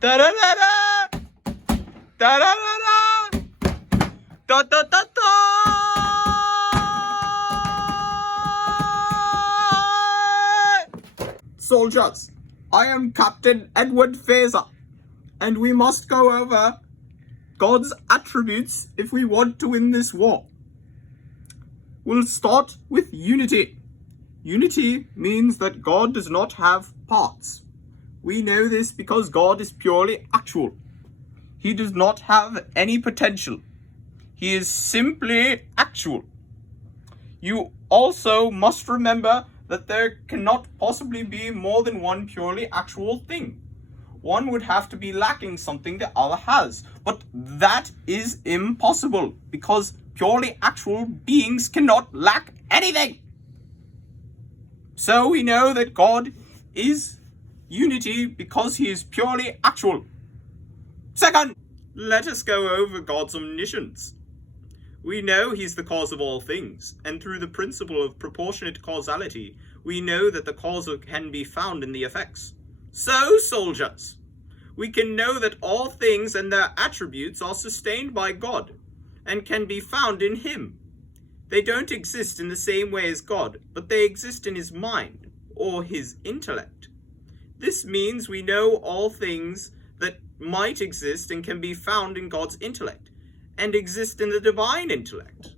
Da-da-da-da! Da-da-da-da! Da-da-da-da! Soldiers, I am Captain Edward Fazer, and we must go over God's attributes if we want to win this war. We'll start with unity. Unity means that God does not have parts. We know this because God is purely actual. He does not have any potential. He is simply actual. You also must remember that there cannot possibly be more than one purely actual thing. One would have to be lacking something the other has, but that is impossible because purely actual beings cannot lack anything. So we know that God is unity because he is purely actual. Second, let us go over God's omniscience. We know he's the cause of all things, and through the principle of proportionate causality, we know that the cause can be found in the effects. So, soldiers, we can know that all things and their attributes are sustained by God, and can be found in him. They don't exist in the same way as God, but they exist in his mind, or his intellect. This means we know all things that might exist and can be found in God's intellect, and exist in the divine intellect.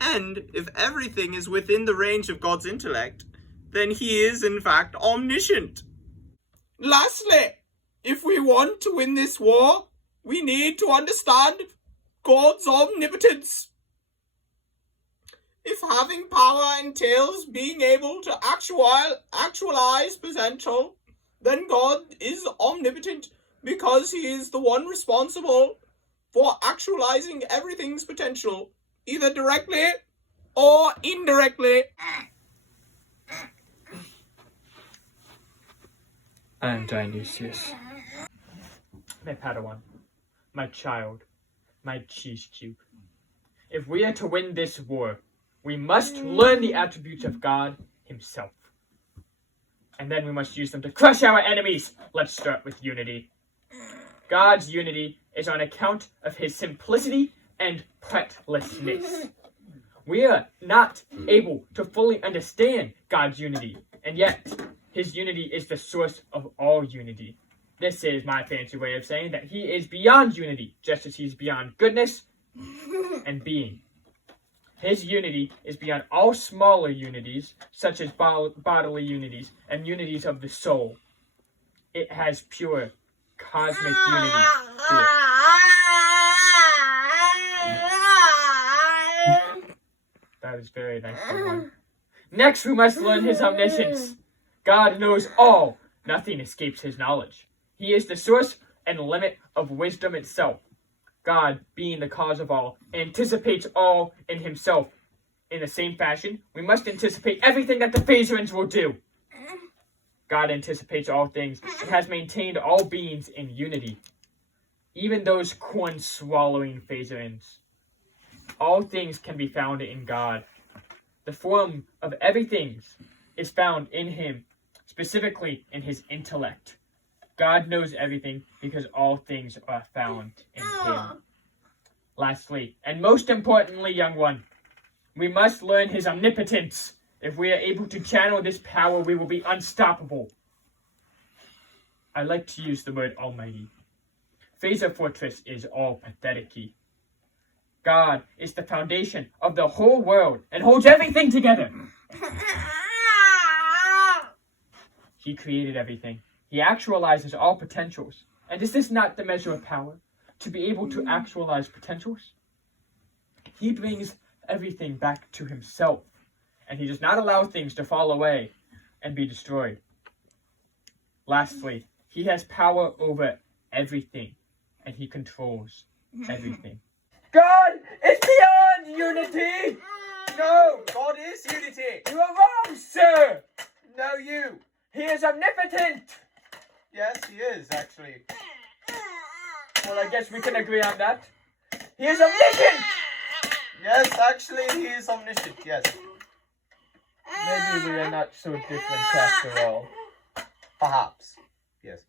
And if everything is within the range of God's intellect, then he is in fact omniscient. Lastly, if we want to win this war, we need to understand God's omnipotence. If having power entails being able to actualize potential, then God is omnipotent because he is the one responsible for actualizing everything's potential, either directly or indirectly. I am Dionysius, my Padawan, my child, my cheese cube. If we are to win this war, we must learn the attributes of God himself. And then we must use them to crush our enemies. Let's start with unity. God's unity is on account of his simplicity and partlessness. We are not able to fully understand God's unity, and yet his unity is the source of all unity. This is my fancy way of saying that he is beyond unity, just as he's beyond goodness and being. His unity is beyond all smaller unities, such as bodily unities and unities of the soul. It has pure cosmic unity to it. That is very nice. Next, we must learn his omniscience. God knows all. Nothing escapes his knowledge. He is the source and limit of wisdom itself. God, being the cause of all, anticipates all in himself. In the same fashion, we must anticipate everything that the Phaserians will do. God anticipates all things and has maintained all beings in unity, even those corn-swallowing Phaserians. All things can be found in God. The form of everything is found in him, specifically in his intellect. God knows everything because all things are found in him. Lastly, and most importantly, young one, we must learn his omnipotence. If we are able to channel this power, we will be unstoppable. I like to use the word almighty. Phaser Fortress is all pathetic-y. God is the foundation of the whole world and holds everything together. He created everything. He actualizes all potentials. And is this not the measure of power? To be able to actualize potentials? He brings everything back to himself. And he does not allow things to fall away and be destroyed. Lastly, he has power over everything. And he controls everything. God is beyond unity! No, God is unity. You are wrong, sir! No, you. He is omnipotent! Yes, he is, actually. Well, I guess we can agree on that. He is omniscient! Yes, actually, he is omniscient, yes. Maybe we are not so different after all. Perhaps, yes.